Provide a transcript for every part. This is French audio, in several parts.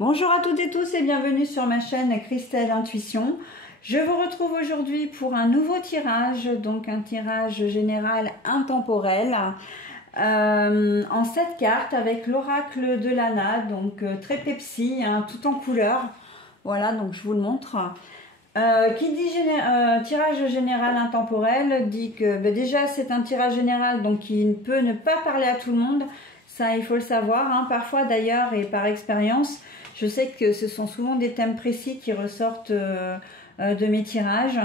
Bonjour à toutes et tous et bienvenue sur ma chaîne Christelle Intuition. Je vous retrouve aujourd'hui pour un nouveau tirage, donc un tirage général intemporel en 7 cartes avec l'oracle de Lana, donc très Pepsi, hein, tout en couleur. Voilà, donc je vous le montre. Qui dit tirage général intemporel dit que déjà c'est un tirage général, donc qui peut ne pas parler à tout le monde. Ça, il faut le savoir, hein. Parfois d'ailleurs et par expérience, je sais que ce sont souvent des thèmes précis qui ressortent de mes tirages.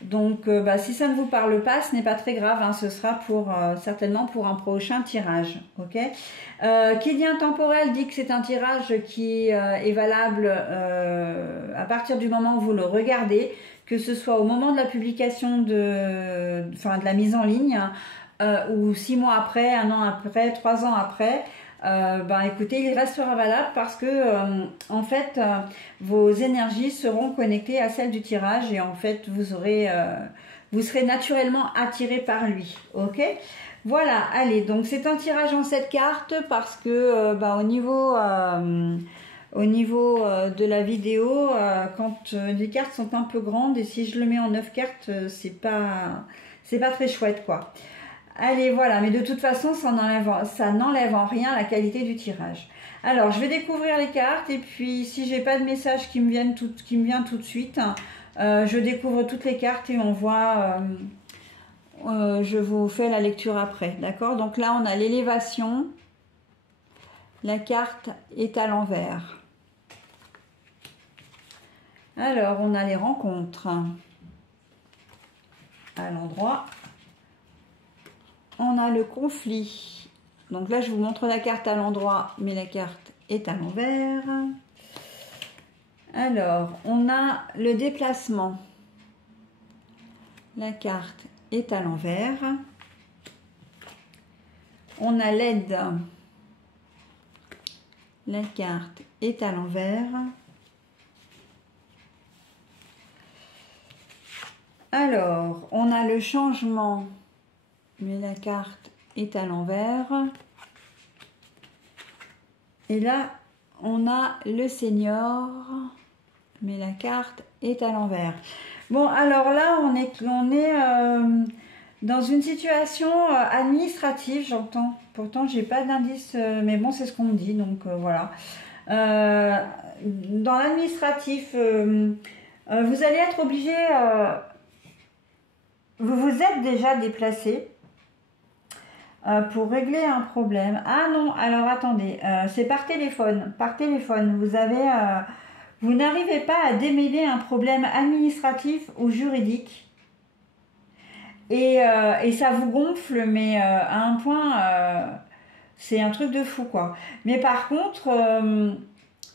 Donc si ça ne vous parle pas, ce n'est pas très grave, hein. Ce sera certainement pour un prochain tirage. Okay, qui dit intemporel dit que c'est un tirage qui est valable à partir du moment où vous le regardez, que ce soit au moment de la publication de la mise en ligne, ou 6 mois après, 1 an après, 3 ans après. Écoutez, il restera valable parce que en fait vos énergies seront connectées à celles du tirage et en fait vous serez naturellement attiré par lui. Ok, voilà. Allez, donc c'est un tirage en 7 cartes parce que au niveau de la vidéo, quand les cartes sont un peu grandes et si je le mets en 9 cartes, c'est pas très chouette quoi. Allez, voilà, mais de toute façon, ça n'enlève en rien la qualité du tirage. Alors, je vais découvrir les cartes et puis si j'ai pas de message qui me vient tout de suite, je découvre toutes les cartes et on voit, je vous fais la lecture après, d'accord? Donc là, on a l'élévation, la carte est à l'envers. Alors, on a les rencontres à l'endroit. On a le conflit. Donc là, je vous montre la carte à l'endroit, mais la carte est à l'envers. Alors, on a le déplacement. La carte est à l'envers. On a l'aide. La carte est à l'envers. Alors, on a le changement. Mais la carte est à l'envers. Et là, on a le Seigneur, mais la carte est à l'envers. Bon, alors là, on est dans une situation administrative, j'entends. Pourtant, j'ai pas d'indice, mais bon, c'est ce qu'on me dit, donc voilà. Dans l'administratif, vous allez être obligé... vous vous êtes déjà déplacé pour régler un problème. Ah non, alors attendez, c'est par téléphone. Par téléphone, vous n'arrivez pas à démêler un problème administratif ou juridique. Et ça vous gonfle, mais à un point, c'est un truc de fou, quoi. Mais par contre,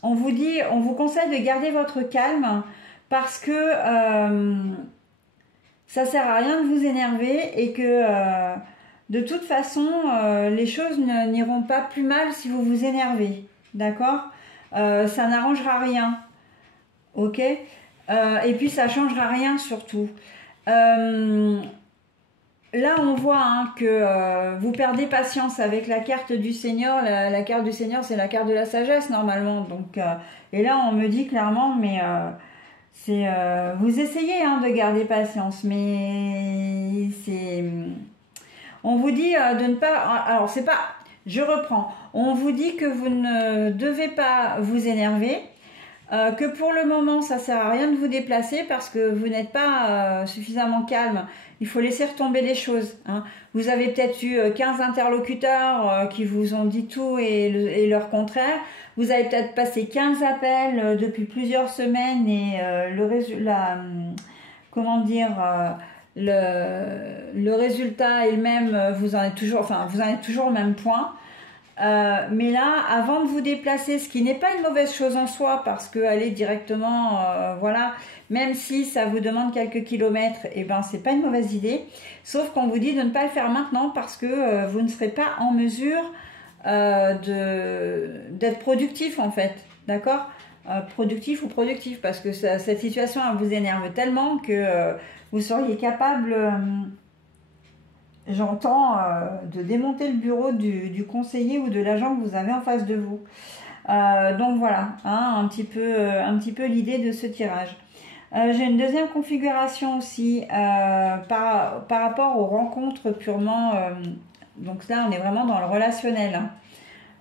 on vous conseille de garder votre calme parce que ça sert à rien de vous énerver et que... de toute façon, les choses n'iront pas plus mal si vous vous énervez, d'accord? Ça n'arrangera rien, ok? Et puis ça changera rien surtout. Là, on voit que vous perdez patience avec la carte du Seigneur. La carte du Seigneur, c'est la carte de la sagesse normalement. Donc, et là, on me dit clairement, mais vous essayez de garder patience, mais c'est... On vous dit de ne pas... Alors, c'est pas... Je reprends. On vous dit que vous ne devez pas vous énerver, que pour le moment, ça ne sert à rien de vous déplacer parce que vous n'êtes pas suffisamment calme. Il faut laisser retomber les choses. Hein. Vous avez peut-être eu 15 interlocuteurs qui vous ont dit tout et leur contraire. Vous avez peut-être passé 15 appels depuis plusieurs semaines et le résultat... comment dire... le résultat est le même, vous en êtes toujours au même point. Mais là, avant de vous déplacer, ce qui n'est pas une mauvaise chose en soi, parce que aller directement, voilà, même si ça vous demande quelques kilomètres, et ben c'est pas une mauvaise idée. Sauf qu'on vous dit de ne pas le faire maintenant parce que vous ne serez pas en mesure d'être productif en fait, d'accord? Productif ou productif, parce que cette situation elle vous énerve tellement que vous seriez capable, j'entends, de démonter le bureau du conseiller ou de l'agent que vous avez en face de vous. Donc voilà, hein, un petit peu l'idée de ce tirage. J'ai une deuxième configuration aussi par rapport aux rencontres purement. Donc là, on est vraiment dans le relationnel.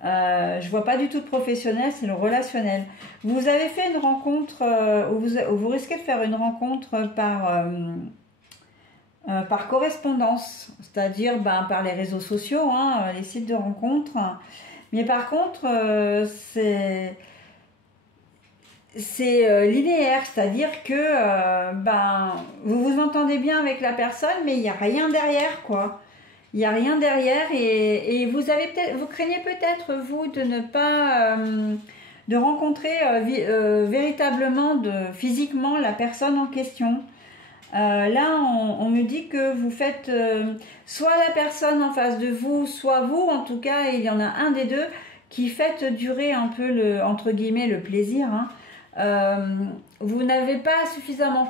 Je vois pas du tout de professionnel, c'est le relationnel. Vous avez fait une rencontre, ou vous risquez de faire une rencontre par correspondance, c'est-à-dire par les réseaux sociaux, hein, les sites de rencontres. Mais par contre, c'est linéaire, c'est-à-dire que vous vous entendez bien avec la personne, mais il n'y a rien derrière, quoi. Il n'y a rien derrière et vous craignez peut-être, vous, de ne pas de rencontrer véritablement, physiquement la personne en question. Là, on me dit que vous faites soit la personne en face de vous, soit vous, en tout cas, il y en a un des deux qui fait durer un peu entre guillemets, le plaisir, hein. Vous n'avez pas suffisamment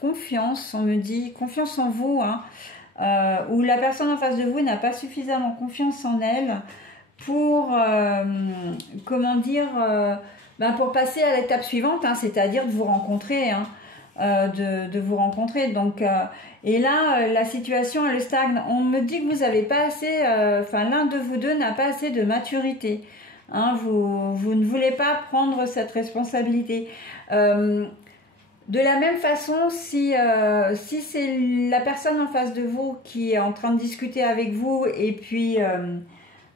confiance, on me dit, confiance en vous, hein, ou la personne en face de vous n'a pas suffisamment confiance en elle pour, comment dire, pour passer à l'étape suivante, hein, c'est-à-dire de vous rencontrer, hein, de vous rencontrer. Donc, et là, la situation, elle stagne. On me dit que vous n'avez pas assez, l'un de vous deux n'a pas assez de maturité. Hein, vous ne voulez pas prendre cette responsabilité. De la même façon, si c'est la personne en face de vous qui est en train de discuter avec vous et puis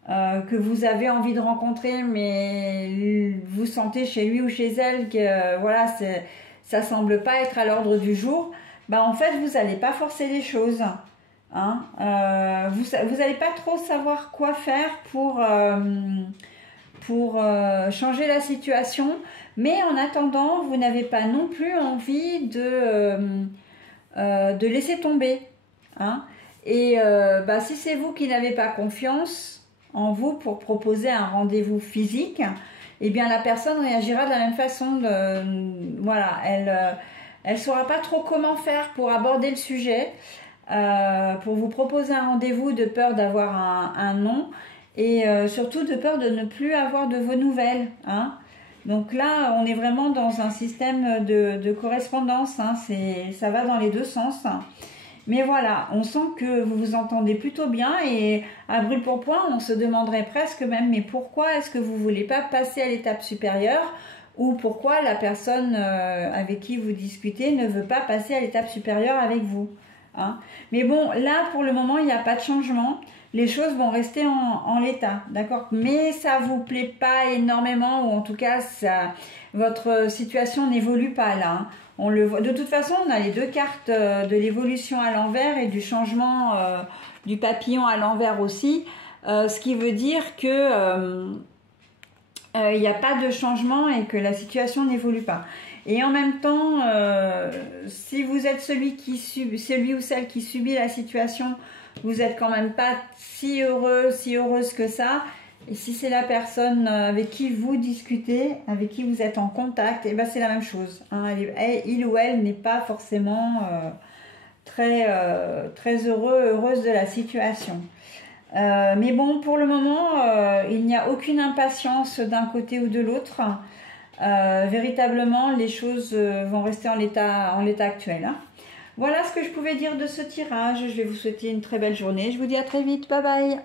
que vous avez envie de rencontrer, mais vous sentez chez lui ou chez elle que voilà, ça semble pas être à l'ordre du jour, en fait, vous n'allez pas forcer les choses. Hein, vous n'allez pas trop savoir quoi faire pour changer la situation, mais en attendant, vous n'avez pas non plus envie de laisser tomber. Hein. Et si c'est vous qui n'avez pas confiance en vous pour proposer un rendez-vous physique, eh bien la personne réagira de la même façon. Voilà, elle saura pas trop comment faire pour aborder le sujet, pour vous proposer un rendez-vous, de peur d'avoir un non. Et surtout de peur de ne plus avoir de vos nouvelles. Hein. Donc là, on est vraiment dans un système de correspondance. Hein. Ça va dans les deux sens. Mais voilà, on sent que vous vous entendez plutôt bien. Et à brûle-pourpoint, on se demanderait presque même, mais pourquoi est-ce que vous ne voulez pas passer à l'étape supérieure? Ou pourquoi la personne avec qui vous discutez ne veut pas passer à l'étape supérieure avec vous? Hein. Mais bon, là, pour le moment, il n'y a pas de changement. Les choses vont rester en l'état, d'accord? Mais ça vous plaît pas énormément, ou en tout cas, votre situation n'évolue pas là. Hein. On le voit. De toute façon, on a les deux cartes de l'évolution à l'envers et du changement du papillon à l'envers aussi, ce qui veut dire que il n'y a pas de changement et que la situation n'évolue pas. Et en même temps, si vous êtes celui ou celle qui subit la situation, vous n'êtes quand même pas si heureux, si heureuse que ça. Et si c'est la personne avec qui vous discutez, avec qui vous êtes en contact, et c'est la même chose. Hein. Il ou elle n'est pas forcément très heureuse de la situation. Mais bon, pour le moment, il n'y a aucune impatience d'un côté ou de l'autre. Véritablement, les choses vont rester en l'état actuel. Hein. Voilà ce que je pouvais dire de ce tirage. Je vais vous souhaiter une très belle journée. Je vous dis à très vite. Bye bye.